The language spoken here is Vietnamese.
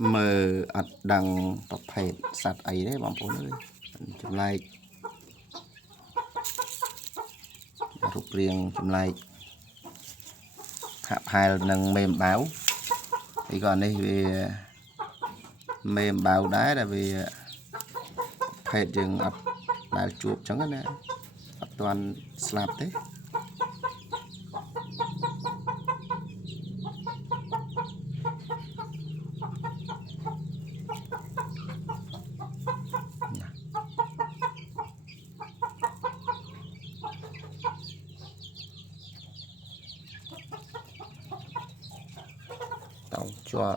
mờ ắt đằng tập phèn sạt ấy đấy bọn bố ơi chụp like rụp riêng chụp like hạp hai lần mềm báo thì còn đây về mềm báo đá là vì phèn chừng ập đá chuột chẳng cái này ập toàn slap thế tàu cho